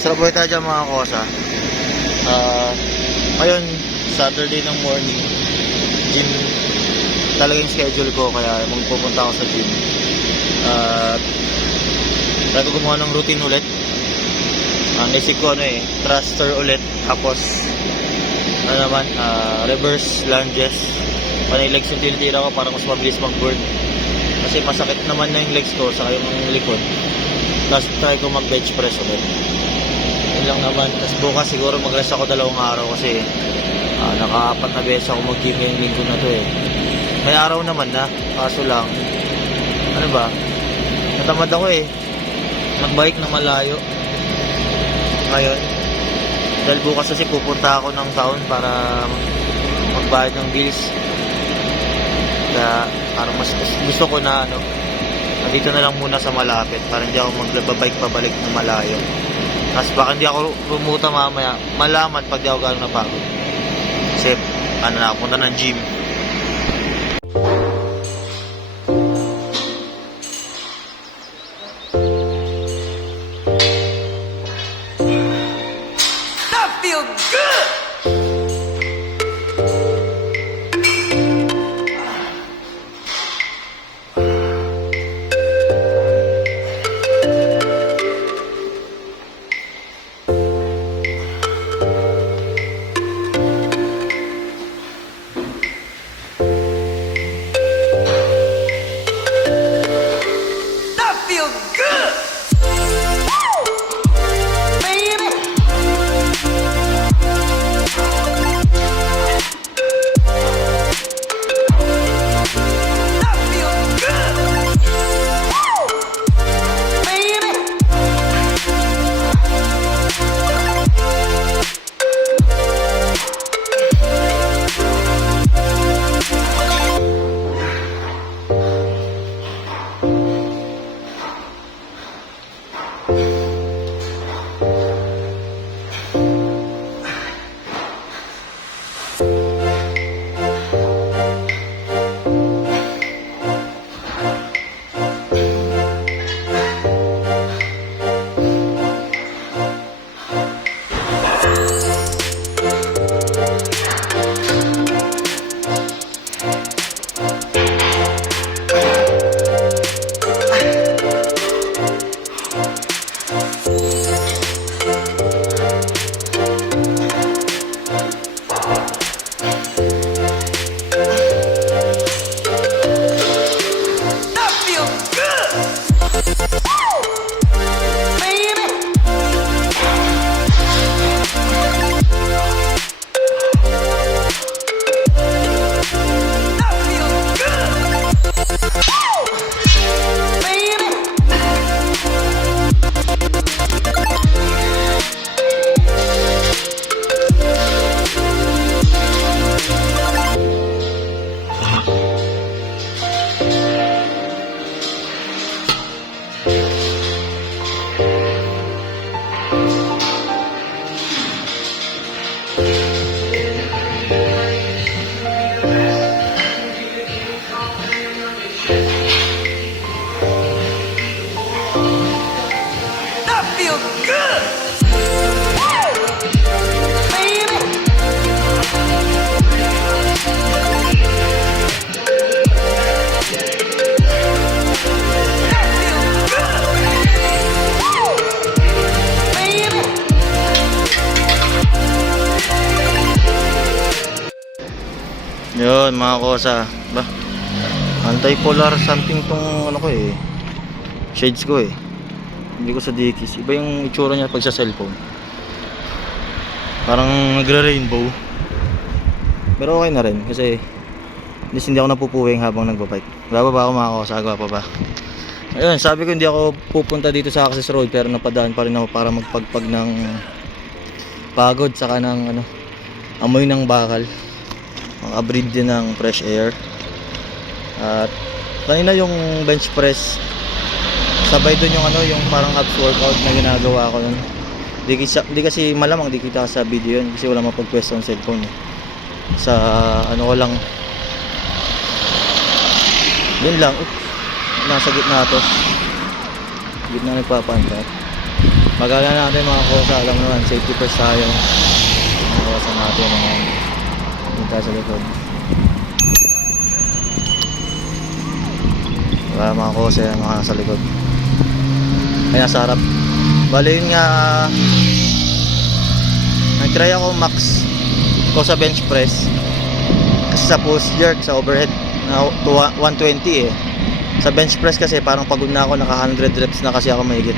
Sarap buhay tayo dyan mga kosa. Ngayon, Saturday ng morning, gym talaga yung schedule ko, kaya magpupunta ako sa gym. Try ko gumawa ng routine ulit. Naisip ko thruster ulit, tapos reverse lunges. Panay legs yung tinitira ko para mas mabilis mag-burn, kasi masakit naman na yung legs ko saka yung likod. Tapos try ko mag bench press ulit. Yun lang naman. Tapos bukas siguro mag-rest ako 2 araw, kasi naka-4 na beses ako mag-gym ngayong linggo na to May araw naman na, kaso lang natamad ako magbike na malayo ngayon, dahil bukas kasi pupunta ako ng town para magbayad ng bills. Kaya parang mas gusto ko na dito na lang muna sa malapit, para hindi ako magbabike pabalik na malayo. Tapos baka hindi ako rumuta mamaya, malaman pag di ako gano'ng napagod, kasi punta ng gym. Yun mga kosa, anti-polar something tong shades ko hindi ko sa dikis. Iba yung itsura niya pag sa cellphone, parang nagre-rainbow. Pero okay na rin, kasi at least hindi ako napupuwing habang nagbabike. Bababa ako mga kosa, agwa pa ba. Ayun, sabi ko hindi ako pupunta dito sa Access Road, pero napadaan pa rin ako para magpagpag ng pagod, saka ng amoy ng bakal, abrid din ng fresh air. At kanina yung bench press, sabay doon yung parang abs workout na ginagawa ko nun. Di kasi malamang di kita sa video yun, kasi wala mapag-pwesto ng cellphone sa ko lang yun lang. Nasa gitna to, gitna nagpapantat. Magalan natin mga kosa, alam mo naman, safety first tayo. Iwasan natin mga punta sa likod. Wala mga kosa yan, mga nasa likod. Ay nasa harap. Bali yun nga, nag-try ako max ko sa bench press. Kasi sa push jerk, sa overhead, to 120 eh. Sa bench press kasi parang pagod na ako, naka 100 reps na kasi ako mahigit.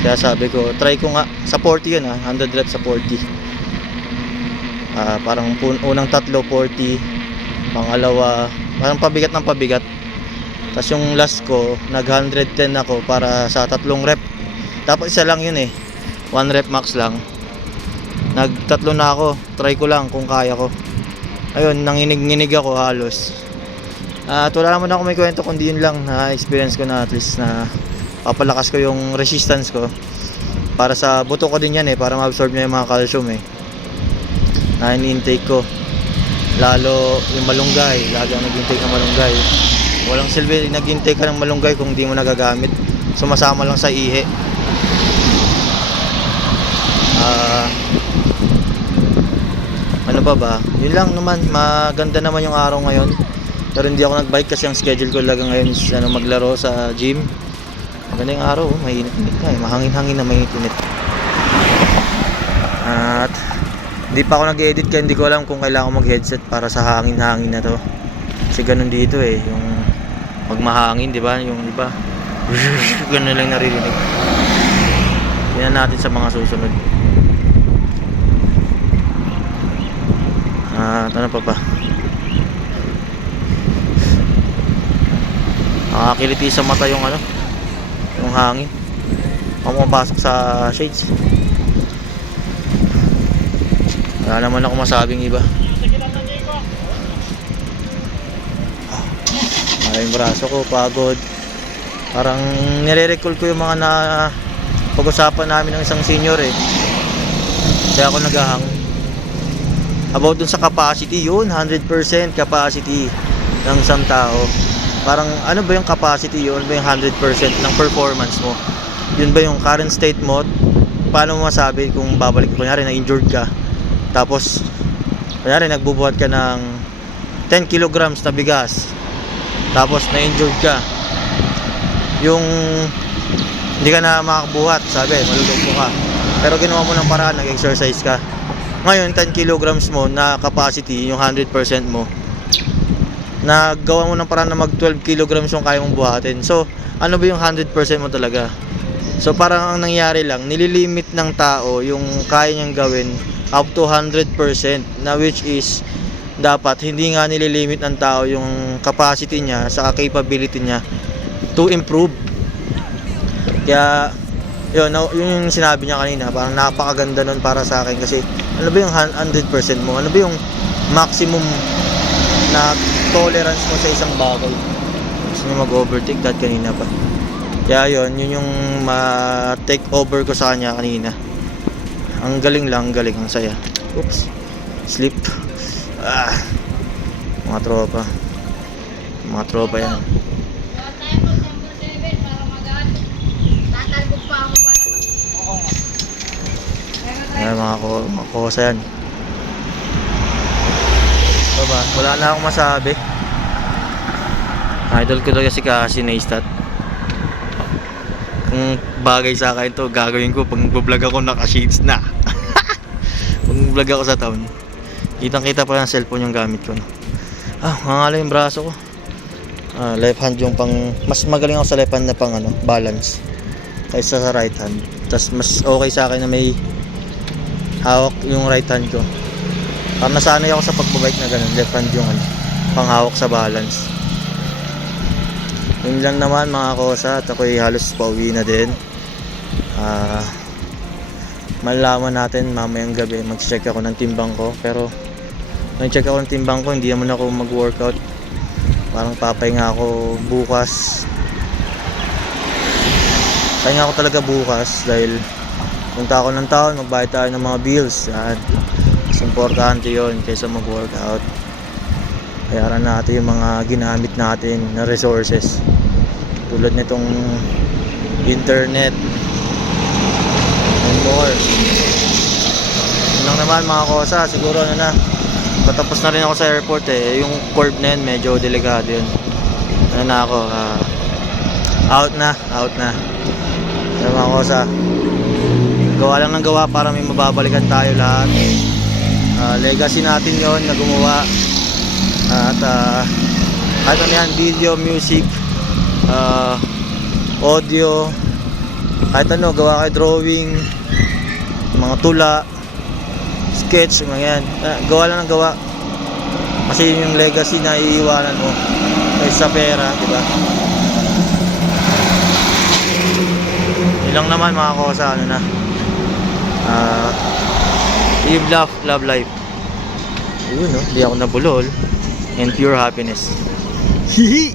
Kaya sabi ko, try ko nga sa 40 yun 100 reps sa 40. Parang unang tatlo 40, pangalawa parang pabigat ng pabigat. Tapos yung last ko, nag 110 ako para sa tatlong rep. Tapos isa lang yun eh, 1 rep max lang. Nagtatlo na ako, try ko lang kung kaya ko. Ayun, nanginig-nginig ako halos. At wala naman ako may kwento kundi yun lang na experience ko na at least na papalakas ko yung resistance ko. Para sa buto ko din yan eh, para ma-absorb niya yung mga calcium eh, na in-intake ko. Lalo yung malunggay, lagi ang nag-intake ng malunggay. Walang silbi nag-intake ka ng malunggay kung di mo nagagamit. Sumasama lang sa ihi. Ano ba? Yun lang naman, maganda naman yung araw ngayon. Pero hindi ako nag-bike kasi ang schedule ko lang ngayon is maglaro sa gym. Maganda yung araw, mainit-init na eh. Mahangin-hangin na mainit-init. At hindi pa ako nag-edit kaya hindi ko alam kung kailangan ko mag-headset para sa hangin-hangin na to. Kasi ganun dito eh, yung pag mahangin, di ba? Yung di ba? Ganun lang naririnig. Tingnan natin sa mga susunod. At ano pa ba? Nakakiliti sa mata yung ano, yung hangin. Pumapasok sa shades. Wala naman ako masabing iba. Yung braso ko pagod. Parang nire-recall ko yung mga na pag-usapan namin ng isang senior eh. Kaya ako naghahang about dun sa capacity, yun 100% capacity ng isang tao. Parang ano ba yung capacity yun? Ano ba yung 100% ng performance mo? Yun ba yung current state mo? Paano mo masabi kung babalik, kunyari na injured ka, tapos kunyari nagbubuhat ka ng 10 kilograms na bigas, tapos na-injured ka, yung hindi ka na makakabuhat, sabi malulungkot ka, pero ginawa mo ng paraan, nag-exercise ka. Ngayon 10 kilograms mo na capacity, yung 100% mo, nagawa mo ng paraan na mag 12 kilograms yung kaya mong buhatin. So ano ba yung 100% mo talaga? So parang ang nangyari lang, nililimit ng tao yung kaya niyang gawin up to 100%, na which is dapat hindi nga nililimit ng tao yung capacity niya sa capability niya to improve. Kaya yun yung sinabi niya kanina, parang napakaganda nun para sa akin. Kasi ano ba yung 100% mo? Ano ba yung maximum na tolerance mo sa isang bagay? Gusto niya mag-overtake that kanina pa. Kaya yun yung ma-take over ko sa kanya kanina. Ang galing lang, ang saya. Oops, sleep. Mga tropa yan. Ayan mga kosa yan. Diba? Wala na akong masabi. Idol ko talaga si Cassie Neistat. Kung bagay sa akin to, gagawin ko pag vlog ako naka-shades na. Pag vlog ako sa town, kitang kita pa ng cellphone yung gamit ko, no? Mangala yung braso ko. Left hand yung pang, mas magaling ako sa left hand na pang balance kaysa sa right hand. Tas mas okay sa akin na may hawak yung right hand ko. Parang nasanay ako sa pagbabike na ganun, left hand yung panghawak sa balance. Yun lang naman mga kosa, at ako'y halos pauwi na din. Malalaman natin mamayang gabi, mag-check ako ng timbang ko. Pero nag-check ako ng timbang ko, hindi naman ako mag-workout. Parang papahinga ako bukas. Pahinga ako talaga bukas dahil punta ako ng town, magbayad tayo ng mga bills. Yan, mas importante yun kaysa mag-workout. Bayaran natin yung mga ginamit natin na resources, tulad nitong internet, Bokor. Yun lang naman mga kosa, siguro ano na, patapos na rin ako sa airport eh. Yung curve na yun, medyo delikado yun. Ano na ako, out na. Kaya mga kosa, gawa lang ng gawa para may mababalikan tayo lahat. Legacy natin yon na gumawa. At kahit ano yan, video, music, audio, kahit ano, gawa kay drawing, mga tula, sketch, mga yan. Gawa lang ng gawa. Kasi yun yung legacy na iiwanan mo kaysa sa pera, diba? Yun lang naman mga kosa, ano na. Live, laugh, love life. Yun, no? Hindi ako nabulol. And pure happiness. Hihi!